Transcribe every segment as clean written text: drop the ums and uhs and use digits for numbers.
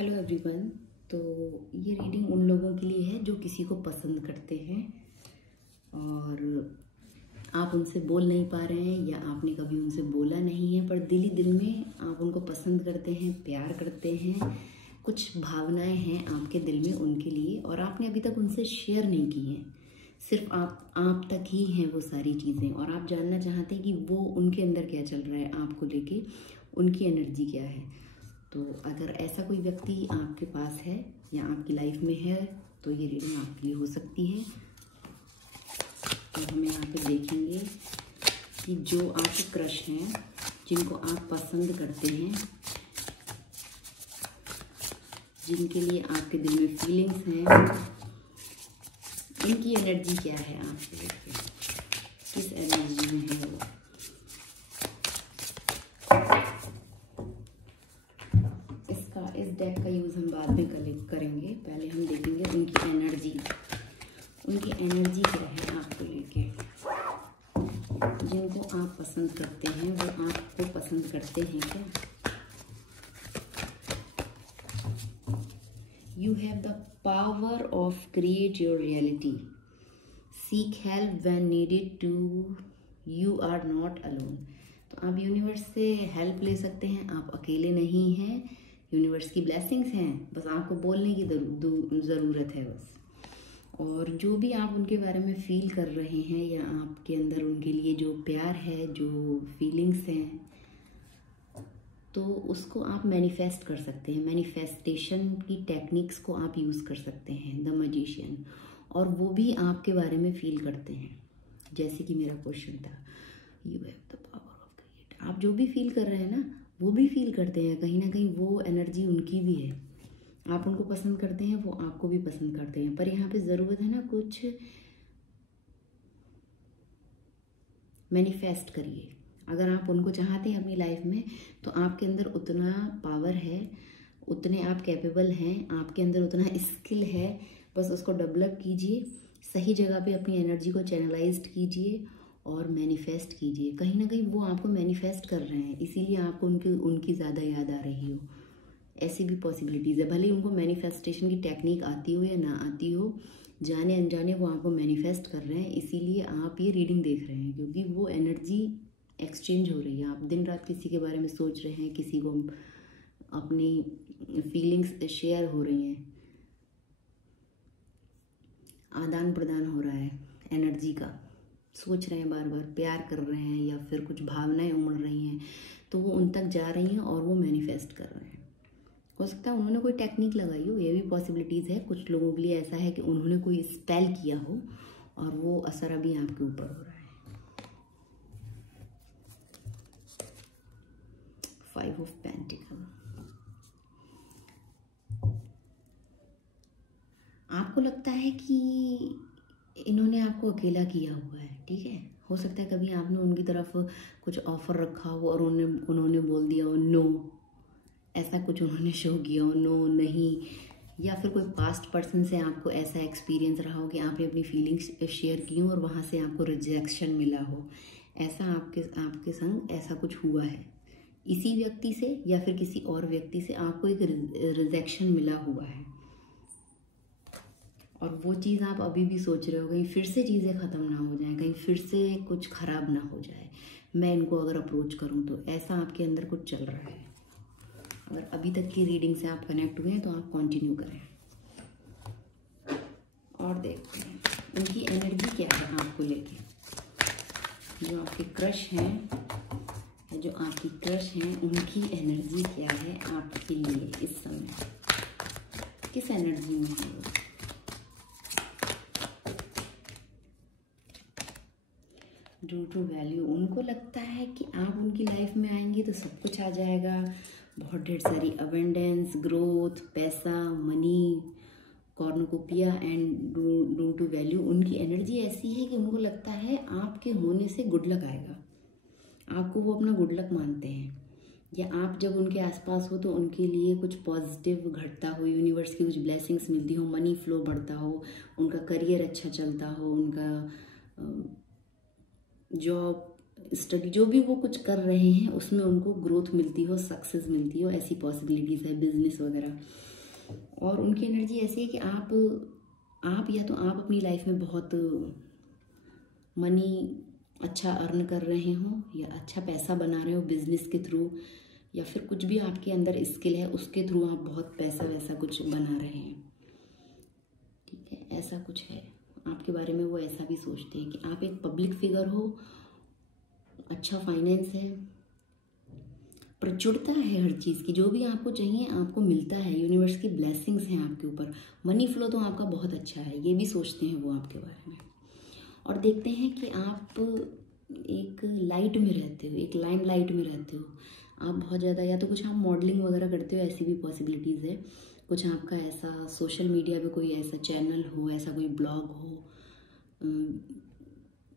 Hello everyone. तो ये reading उन लोगों के लिए है जो किसी को पसंद करते हैं और आप उनसे बोल नहीं पा रहे हैं या आपने कभी उनसे बोला नहीं है, पर दिल ही दिल में आप उनको पसंद करते हैं, प्यार करते हैं। कुछ भावनाएं हैं आपके दिल में उनके लिए और आपने अभी तक उनसे शेयर नहीं की हैं। सिर्फ आप तक ही हैं वो सारी चीज़ें और आप जानना चाहते हैं कि वो उनके अंदर क्या चल रहा है, आपको लेके उनकी एनर्जी क्या है। तो अगर ऐसा कोई व्यक्ति आपके पास है या आपकी लाइफ में है तो ये रीडिंग आपके लिए हो सकती है। तो हम यहाँ पे देखेंगे कि जो आपके क्रश हैं, जिनको आप पसंद करते हैं, जिनके लिए आपके दिल में फीलिंग्स हैं, इनकी एनर्जी क्या है आपके लिए, किस एनर्जी में है वो। इस डेक का यूज़ हम बाद में करेंगे। पहले हम देखेंगे उनकी एनर्जी क्या है आपको लेके। जिनको आप पसंद करते हैं वो आपको पसंद करते हैं क्या? You have the power of create your reality. Seek help when needed to. You are not alone. तो आप यूनिवर्स से हेल्प ले सकते हैं, आप अकेले नहीं हैं। यूनिवर्स की ब्लेसिंग्स हैं, बस आपको बोलने की ज़रूरत है बस। और जो भी आप उनके बारे में फील कर रहे हैं या आपके अंदर उनके लिए जो प्यार है, जो फीलिंग्स हैं, तो उसको आप मैनिफेस्ट कर सकते हैं। मैनिफेस्टेशन की टेक्निक्स को आप यूज़ कर सकते हैं, द मैजिशियन। और वो भी आपके बारे में फील करते हैं। जैसे कि मेरा क्वेश्चन था, you have the power of create. आप जो भी फील कर रहे हैं ना, वो भी फील करते हैं। कहीं ना कहीं वो एनर्जी उनकी भी है। आप उनको पसंद करते हैं, वो आपको भी पसंद करते हैं। पर यहाँ पे ज़रूरत है ना, कुछ मैनिफेस्ट करिए। अगर आप उनको चाहते हैं अपनी लाइफ में, तो आपके अंदर उतना पावर है, उतने आप कैपेबल हैं, आपके अंदर उतना स्किल है। बस उसको डेवलप कीजिए, सही जगह पे अपनी एनर्जी को चैनलाइज्ड कीजिए और मैनिफेस्ट कीजिए। कहीं ना कहीं वो आपको मैनिफेस्ट कर रहे हैं, इसीलिए आपको उनकी ज़्यादा याद आ रही हो। ऐसी भी पॉसिबिलिटीज़ है। भले ही उनको मैनिफेस्टेशन की टेक्निक आती हो या ना आती हो, जाने अनजाने वो आपको मैनिफेस्ट कर रहे हैं, इसीलिए आप ये रीडिंग देख रहे हैं। क्योंकि वो एनर्जी एक्सचेंज हो रही है। आप दिन रात किसी के बारे में सोच रहे हैं, किसी को अपनी फीलिंग्स शेयर हो रही हैं, आदान प्रदान हो रहा है एनर्जी का। सोच रहे हैं, बार बार प्यार कर रहे हैं या फिर कुछ भावनाएं उमड़ रही हैं, तो वो उन तक जा रही हैं और वो मैनिफेस्ट कर रहे हैं। हो सकता है उन्होंने कोई टेक्निक लगाई हो, ये भी पॉसिबिलिटीज़ है। कुछ लोगों के लिए ऐसा है कि उन्होंने कोई स्पेल किया हो और वो असर अभी आपके ऊपर हो रहा है। 5 ऑफ पेंटिकल। आपको लगता है कि इन्होंने आपको अकेला किया हुआ है, ठीक है। हो सकता है कभी आपने उनकी तरफ कुछ ऑफर रखा हो और उन्होंने बोल दिया हो नो, ऐसा कुछ उन्होंने शो किया हो, नो नहीं। या फिर कोई पास्ट पर्सन से आपको ऐसा एक्सपीरियंस रहा हो कि आपने अपनी फीलिंग्स शेयर की हो और वहाँ से आपको रिजेक्शन मिला हो। ऐसा आपके संग ऐसा कुछ हुआ है। इसी व्यक्ति से या फिर किसी और व्यक्ति से आपको एक रिजेक्शन मिला हुआ है और वो चीज़ आप अभी भी सोच रहे हो, कहीं फिर से चीज़ें ख़त्म ना हो जाएं, कहीं फिर से कुछ ख़राब ना हो जाए, मैं इनको अगर अप्रोच करूं तो। ऐसा आपके अंदर कुछ चल रहा है। अगर अभी तक की रीडिंग से आप कनेक्ट हुए हैं तो आप कंटिन्यू करें और देखते हैं उनकी एनर्जी क्या है आपको लेके। जो आपके क्रश हैं, जो आपकी क्रश हैं, उनकी एनर्जी क्या है आपके लिए इस समय, किस एनर्जी में है वो। Due to value. उनको लगता है कि आप उनकी लाइफ में आएंगे तो सब कुछ आ जाएगा, बहुत ढेर सारी अबेंडेंस, ग्रोथ, पैसा, money, cornucopia and due to value. उनकी एनर्जी ऐसी है कि उनको लगता है आपके होने से गुड लक आएगा, आपको वो अपना गुड लक मानते हैं। या आप जब उनके आसपास हो तो उनके लिए कुछ पॉजिटिव घटता हो, यूनिवर्स की कुछ ब्लेसिंग्स मिलती हो, मनी फ्लो बढ़ता हो, उनका करियर अच्छा चलता हो, उनका जॉब स्टडी जो भी वो कुछ कर रहे हैं उसमें उनको ग्रोथ मिलती हो, सक्सेस मिलती हो, ऐसी पॉसिबिलिटीज़ है, बिजनेस वगैरह। और उनकी एनर्जी ऐसी है कि आप या तो आप अपनी लाइफ में बहुत मनी अच्छा अर्न कर रहे हो या अच्छा पैसा बना रहे हो बिजनेस के थ्रू, या फिर कुछ भी आपके अंदर स्किल है उसके थ्रू आप बहुत पैसा वैसा कुछ बना रहे हैं। ठीक है, ऐसा कुछ है आपके बारे में। वो ऐसा भी सोचते हैं कि आप एक पब्लिक फिगर हो, अच्छा फाइनेंस है, प्रचुरता है हर चीज़ की, जो भी आपको चाहिए आपको मिलता है, यूनिवर्स की ब्लेसिंग्स हैं आपके ऊपर, मनी फ्लो तो आपका बहुत अच्छा है, ये भी सोचते हैं वो आपके बारे में। और देखते हैं कि आप एक लाइट में रहते हो, एक लाइम लाइट में रहते हो, आप बहुत ज़्यादा, या तो कुछ आप मॉडलिंग वगैरह करते हो, ऐसी भी पॉसिबिलिटीज़ है, कुछ आपका ऐसा सोशल मीडिया पे कोई ऐसा चैनल हो, ऐसा कोई ब्लॉग हो,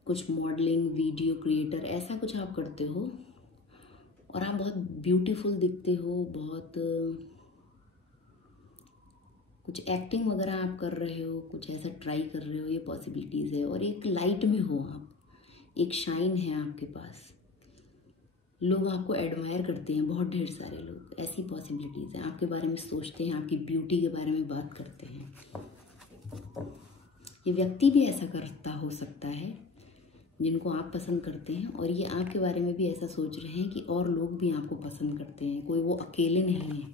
कुछ मॉडलिंग वीडियो क्रिएटर ऐसा कुछ आप करते हो, और आप बहुत ब्यूटीफुल दिखते हो, बहुत कुछ एक्टिंग वगैरह आप कर रहे हो, कुछ ऐसा ट्राई कर रहे हो, ये पॉसिबिलिटीज़ है। और एक लाइट में हो आप, एक शाइन है आपके पास, लोग आपको एडमायर करते हैं, बहुत ढेर सारे लोग, ऐसी पॉसिबिलिटीज़ हैं, आपके बारे में सोचते हैं, आपकी ब्यूटी के बारे में बात करते हैं। ये व्यक्ति भी ऐसा करता हो सकता है जिनको आप पसंद करते हैं, और ये आपके बारे में भी ऐसा सोच रहे हैं कि और लोग भी आपको पसंद करते हैं, कोई वो अकेले नहीं है।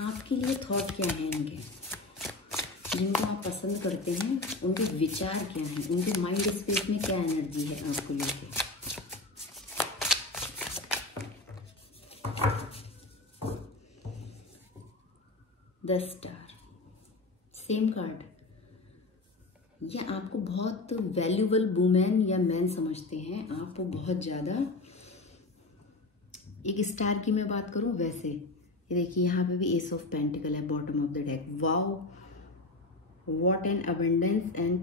आपके लिए थॉट क्या है इनके, जिनको आप पसंद करते हैं उनके विचार क्या हैं, उनके माइंड स्पेस में क्या एनर्जी है आपको लेके। The star, same card. ये आपको बहुत वैल्यूबल वुमेन या मैन समझते हैं, आपको बहुत ज़्यादा। एक स्टार की मैं बात करूं वैसे, ये देखिए यहाँ पे भी एस ऑफ पेंटिकल है bottom of the deck. Wow, what an abundance and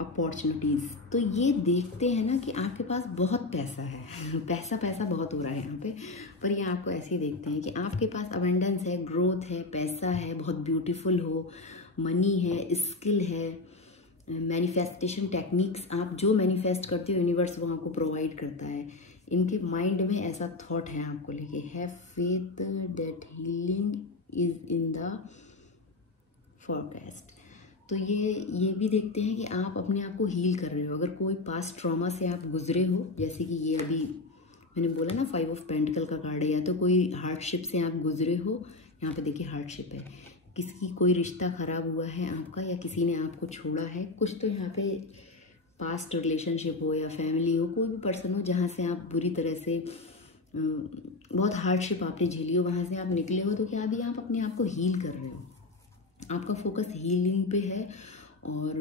opportunities. तो ये देखते हैं ना कि आपके पास बहुत पैसा है, पैसा पैसा बहुत हो रहा है यहाँ पे, पर ये आपको ऐसे ही देखते हैं कि आपके पास अबंडेंस है, ग्रोथ है, पैसा है, बहुत ब्यूटीफुल हो, मनी है, स्किल है, मैनिफेस्टेशन टेक्निक्स, आप जो मैनिफेस्ट करते हो यूनिवर्स वो आपको प्रोवाइड करता है। इनके माइंड में ऐसा थॉट है आपको लेके, have faith that healing is in the forecast. तो ये भी देखते हैं कि आप अपने आप को हील कर रहे हो। अगर कोई पास्ट ट्रॉमा से आप गुजरे हो, जैसे कि ये अभी मैंने बोला ना 5 ऑफ पेंटिकल का कार्ड है, या तो कोई हार्डशिप से आप गुजरे हो, यहाँ पे देखिए हार्डशिप है, किसी कोई रिश्ता ख़राब हुआ है आपका, या किसी ने आपको छोड़ा है, कुछ तो यहाँ पे पास्ट रिलेशनशिप हो या फैमिली हो, कोई भी पर्सन हो जहाँ से आप बुरी तरह से बहुत हार्डशिप आपने झेली हो, वहाँ से आप निकले हो, तो क्या अभी आप अपने आप को हील कर रहे हो, आपका फोकस हीलिंग पे है, और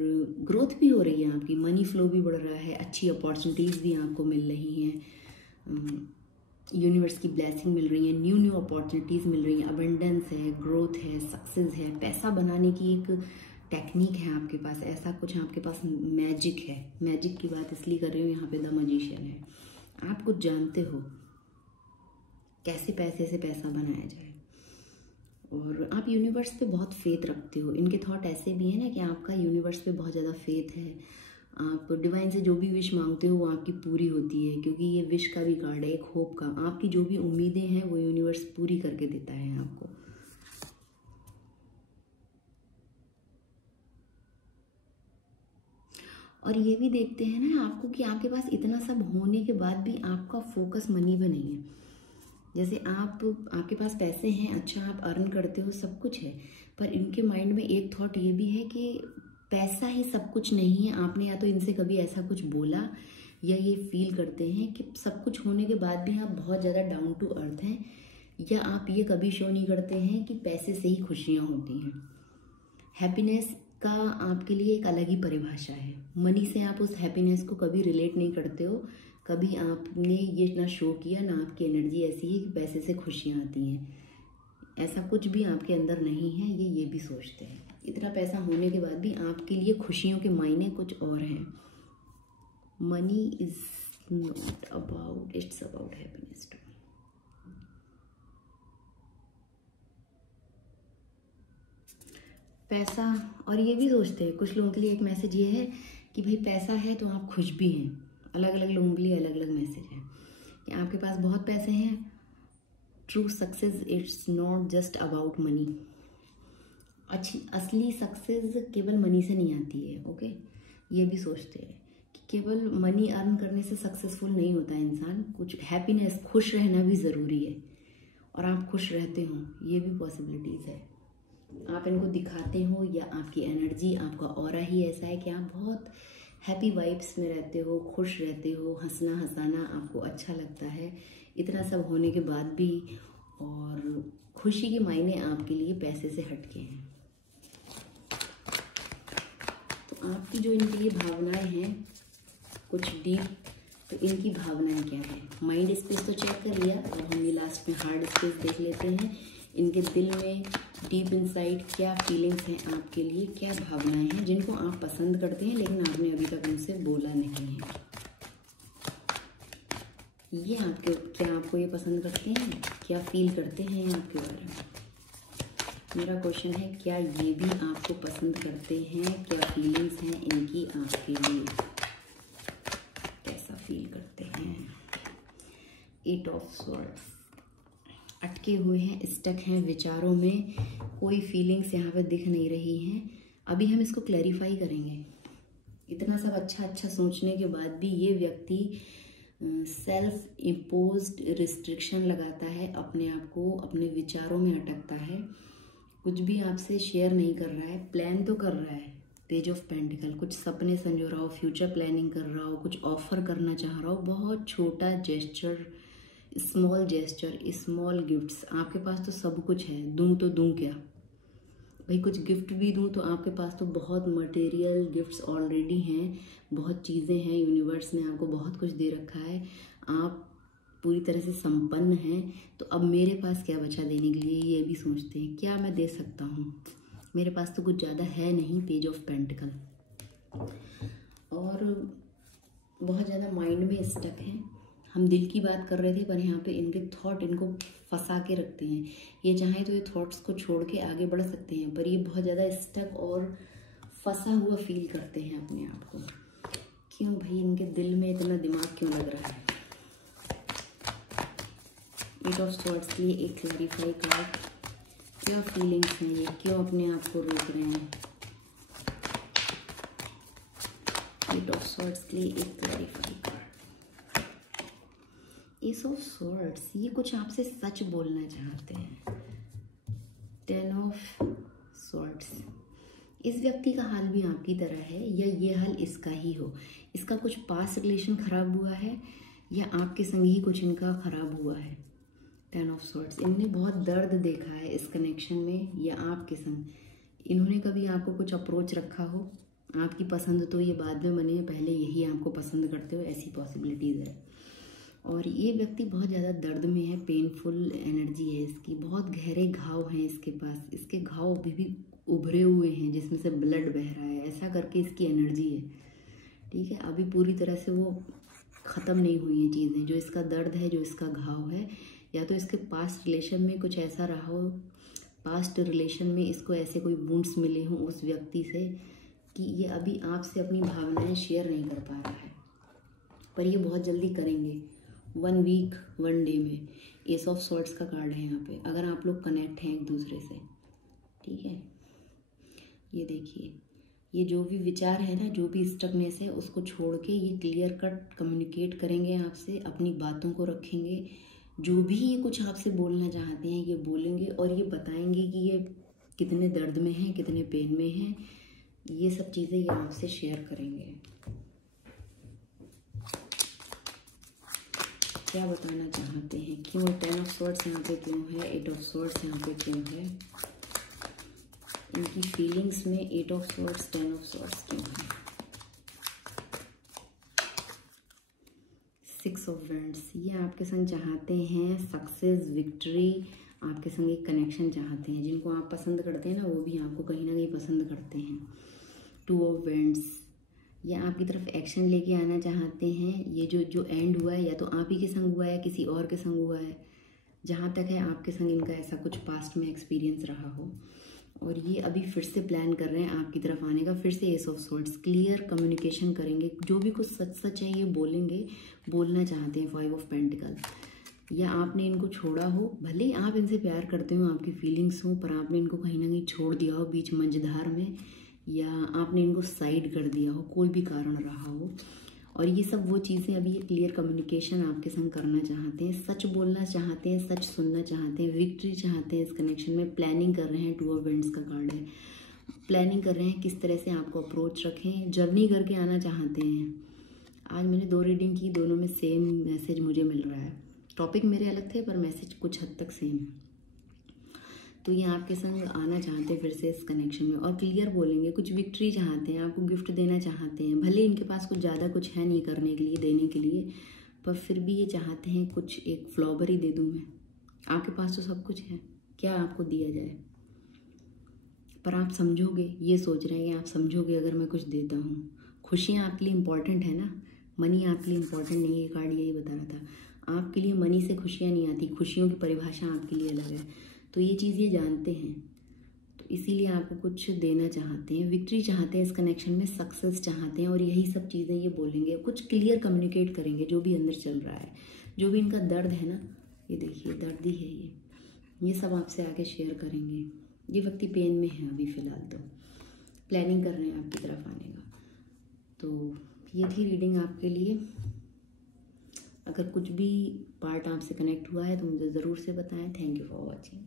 ग्रोथ भी हो रही है आपकी, मनी फ्लो भी बढ़ रहा है, अच्छी अपॉर्चुनिटीज़ भी आपको मिल रही हैं, यूनिवर्स की ब्लेसिंग मिल रही है, न्यू अपॉर्चुनिटीज़ मिल रही हैं, अबंडेंस है, ग्रोथ है, सक्सेस है, पैसा बनाने की एक टेक्निक है आपके पास, ऐसा कुछ आपके पास मैजिक है। मैजिक की बात इसलिए कर रही हूँ, यहाँ पे द मैजिशियन है, आप कुछ जानते हो कैसे पैसे से पैसा बनाया जाए, और आप यूनिवर्स पे बहुत फेथ रखते हो। इनके थॉट ऐसे भी हैं ना कि आपका यूनिवर्स पे बहुत ज़्यादा फेथ है, आप डिवाइन से जो भी विश मांगते हो वो आपकी पूरी होती है, क्योंकि ये विश का भी कार्ड है, एक होप का। आपकी जो भी उम्मीदें हैं वो यूनिवर्स पूरी करके देता है आपको। और ये भी देखते हैं ना आपको कि आपके पास इतना सब होने के बाद भी आपका फोकस मनी पे नहीं है। जैसे आपके पास पैसे हैं, अच्छा आप अर्न करते हो, सब कुछ है, पर इनके माइंड में एक थॉट ये भी है कि पैसा ही सब कुछ नहीं है। आपने या तो इनसे कभी ऐसा कुछ बोला, या ये फील करते हैं कि सब कुछ होने के बाद भी आप बहुत ज़्यादा डाउन टू अर्थ हैं, या आप ये कभी शो नहीं करते हैं कि पैसे से ही खुशियाँ होती हैं। हैप्पीनेस का आपके लिए एक अलग ही परिभाषा है, मनी से आप उस हैप्पीनेस को कभी रिलेट नहीं करते हो, कभी आपने ये ना शो किया, ना आपकी एनर्जी ऐसी है कि पैसे से खुशियाँ आती हैं, ऐसा कुछ भी आपके अंदर नहीं है। ये भी सोचते हैं इतना पैसा होने के बाद भी आपके लिए खुशियों के मायने कुछ और हैं। Money is not about, it's about happiness too. पैसा, और ये भी सोचते हैं कुछ लोगों के लिए एक मैसेज ये है कि भाई पैसा है तो आप खुश भी हैं। अलग अलग लोगों के लिए अलग अलग मैसेज है कि आपके पास बहुत पैसे हैं। True success it's not just about money. असली सक्सेस केवल मनी से नहीं आती है। ओके, ये भी सोचते हैं कि केवल मनी अर्न करने से सक्सेसफुल नहीं होता है इंसान। कुछ हैप्पीनेस, खुश रहना भी ज़रूरी है, और आप खुश रहते हो, ये भी पॉसिबिलिटीज़ है। आप इनको दिखाते हो या आपकी एनर्जी, आपका ऑरा ही ऐसा है कि आप बहुत हैप्पी वाइब्स में रहते हो, खुश रहते हो, हंसना हंसाना आपको अच्छा लगता है। इतना सब होने के बाद भी, और खुशी के मायने आपके लिए पैसे से हटके हैं। तो आपकी जो इनके लिए भावनाएं हैं कुछ डीप, तो इनकी भावनाएं क्या है? माइंड स्पेस तो चेक कर लिया, और हम ये लास्ट में हार्ट स्पेस देख लेते हैं। इनके दिल में डीप इनसाइड क्या फीलिंग्स हैं आपके लिए, क्या भावनाएं हैं जिनको आप पसंद करते हैं लेकिन आपने अभी तक उनसे बोला नहीं है। ये आपके, क्या आपको ये पसंद करते हैं? क्या फील करते हैं आपके बारे में? मेरा क्वेश्चन है, क्या ये भी आपको पसंद करते हैं? क्या फीलिंग्स हैं इनकी आपके लिए? कैसा फील करते हैं? 8 ऑफ स्वॉर्ड्स, अटके हुए हैं, स्टक हैं विचारों में, कोई फीलिंग्स यहाँ पे दिख नहीं रही हैं। अभी हम इसको क्लैरिफाई करेंगे। इतना सब अच्छा सोचने के बाद भी ये व्यक्ति सेल्फ इम्पोज्ड रिस्ट्रिक्शन लगाता है, अपने आप को अपने विचारों में अटकता है, कुछ भी आपसे शेयर नहीं कर रहा है। प्लान तो कर रहा है, पेज ऑफ पेंटिकल, कुछ सपने संजो रहा हो, फ्यूचर प्लानिंग कर रहा हो, कुछ ऑफर करना चाह रहा हो, बहुत छोटा gesture, small gesture, small gifts. आपके पास तो सब कुछ है, दूं तो दूं क्या भाई? कुछ गिफ्ट भी दूं तो आपके पास तो बहुत मटेरियल गिफ्ट्स ऑलरेडी हैं, बहुत चीज़ें हैं, यूनिवर्स ने आपको बहुत कुछ दे रखा है, आप पूरी तरह से संपन्न हैं। तो अब मेरे पास क्या बचा देने के लिए? ये भी सोचते हैं, क्या मैं दे सकता हूँ? मेरे पास तो कुछ ज़्यादा है नहीं, पेज ऑफ पेंटिकल। और बहुत ज़्यादा माइंड में स्टक हैं। हम दिल की बात कर रहे थे, पर यहाँ पे इनके थॉट इनको फंसा के रखते हैं। ये चाहें तो ये थॉट्स को छोड़ के आगे बढ़ सकते हैं, पर ये बहुत ज़्यादा स्टक और फंसा हुआ फील करते हैं अपने आप को। क्यों भाई इनके दिल में इतना दिमाग क्यों लग रहा है? 8 ऑफ स्वॉर्ड्स के लिए एक क्लैरिफाई कार्ड, क्या फीलिंग्स हैं ये, क्यों अपने आप को रोक रहे हैं? 8 ऑफ स्वॉर्ड्स के लिए एक clarify card, S of swords, ये कुछ आपसे सच बोलना चाहते हैं। 10 ऑफ स्वॉर्ड्स, इस व्यक्ति का हाल भी आपकी तरह है, या ये हाल इसका ही हो। इसका कुछ पास्ट रिलेशन खराब हुआ है, या आपके संग ही कुछ इनका खराब हुआ है। 10 ऑफ स्वॉर्ड्स, इन्होंने बहुत दर्द देखा है इस कनेक्शन में, या आपके संग इन्होंने कभी आपको कुछ अप्रोच रखा हो। आपकी पसंद तो ये बाद में बनी है, पहले यही आपको पसंद करते हो, ऐसी पॉसिबिलिटीज़ है। और ये व्यक्ति बहुत ज़्यादा दर्द में है, पेनफुल एनर्जी है इसकी, बहुत गहरे घाव हैं इसके पास, इसके घाव अभी भी उभरे हुए हैं जिसमें से ब्लड बह रहा है, ऐसा करके इसकी एनर्जी है। ठीक है, अभी पूरी तरह से वो ख़त्म नहीं हुई हैं चीज़ें। जो इसका दर्द है, जो इसका घाव है, या तो इसके पास्ट रिलेशन में कुछ ऐसा रहा हो, पास्ट रिलेशन में इसको ऐसे कोई वुंड्स मिले हों उस व्यक्ति से कि ये अभी आपसे अपनी भावनाएं शेयर नहीं कर पा रहा है, पर ये बहुत जल्दी करेंगे। 1 वीक 1 डे में। एस ऑफ स्वॉर्ड्स का कार्ड है यहाँ पे, अगर आप लोग कनेक्ट हैं एक दूसरे से। ठीक है, ये देखिए, ये जो भी विचार है ना, जो भी स्टकनेस है, उसको छोड़ के ये क्लियर कट कम्युनिकेट करेंगे आपसे, अपनी बातों को रखेंगे। जो भी ये कुछ आपसे बोलना चाहते हैं ये बोलेंगे, और ये बताएंगे कि ये कितने दर्द में हैं, कितने पेन में हैं। ये सब चीज़ें ये आपसे शेयर करेंगे। क्या बताना चाहते हैं, क्यों 10 ऑफ स्वॉर्ड्स यहाँ पे क्यों है, 8 ऑफ स्वॉर्ड्स यहाँ पे क्यों है, इनकी फीलिंग्स में 8 ऑफ स्वॉर्ड्स 10 ऑफ स्वॉर्ड्स क्यों है। 6 ऑफ वैंड्स, ये आपके संग चाहते हैं सक्सेस, विक्ट्री, आपके संग एक कनेक्शन चाहते हैं। जिनको आप पसंद करते हैं ना, वो भी आपको कहीं ना कहीं पसंद करते हैं। 2 ऑफ वैंड्स, ये आपकी तरफ एक्शन लेके आना चाहते हैं। ये जो एंड हुआ है, या तो आप ही के संग हुआ है या किसी और के संग हुआ है। जहाँ तक है आपके संग इनका ऐसा कुछ पास्ट में एक्सपीरियंस रहा हो, और ये अभी फिर से प्लान कर रहे हैं आपकी तरफ आने का। फिर से S of swords, clear communication करेंगे, जो भी कुछ सच सच है ये बोलेंगे, बोलना चाहते हैं। 5 ऑफ पेंटिकल, या आपने इनको छोड़ा हो, भले ही आप इनसे प्यार करते हो, आपकी फीलिंग्स हो, पर आपने इनको कहीं ना कहीं छोड़ दिया हो बीच मंझधार में, या आपने इनको साइड कर दिया हो, कोई भी कारण रहा हो। और ये सब वो चीज़ें अभी ये क्लियर कम्युनिकेशन आपके संग करना चाहते हैं, सच बोलना चाहते हैं, सच सुनना चाहते हैं, विक्ट्री चाहते हैं इस कनेक्शन में। प्लानिंग कर रहे हैं, 2 ऑफ वेंड्स का कार्ड है। प्लानिंग कर रहे हैं किस तरह से आपको अप्रोच रखें, जर्नी करके आना चाहते हैं। आज मैंने 2 रीडिंग की, दोनों में सेम मैसेज मुझे मिल रहा है। टॉपिक मेरे अलग थे पर मैसेज कुछ हद तक सेम है। तो ये आपके संग आना चाहते हैं फिर से इस कनेक्शन में, और क्लियर बोलेंगे, कुछ विक्ट्री चाहते हैं, आपको गिफ्ट देना चाहते हैं। भले इनके पास कुछ ज़्यादा कुछ है नहीं करने के लिए, देने के लिए, पर फिर भी ये चाहते हैं कुछ एक फ्लावर ही दे दूँ मैं। आपके पास तो सब कुछ है, क्या आपको दिया जाए? पर आप समझोगे, ये सोच रहे हैं कि आप समझोगे अगर मैं कुछ देता हूँ। खुशियाँ आपके लिए इम्पॉर्टेंट है ना, मनी आपके लिए इम्पॉर्टेंट नहीं है। ये कार्ड यही बता रहा था, आपके लिए मनी से खुशियाँ नहीं आती, खुशियों की परिभाषा आपके लिए अलग है। तो ये चीज़ ये जानते हैं, तो इसीलिए आपको कुछ देना चाहते हैं, विक्ट्री चाहते हैं इस कनेक्शन में, सक्सेस चाहते हैं। और यही सब चीज़ें ये बोलेंगे, कुछ क्लियर कम्युनिकेट करेंगे जो भी अंदर चल रहा है, जो भी इनका दर्द है ना, ये देखिए दर्द ही है ये सब आपसे आगे शेयर करेंगे। ये व्यक्ति पेन में है अभी फ़िलहाल, तो प्लानिंग कर रहे हैं आपकी तरफ आने का। तो ये थी रीडिंग आपके लिए। अगर कुछ भी पार्ट आपसे कनेक्ट हुआ है तो मुझे ज़रूर से बताएं। Thank you for watching.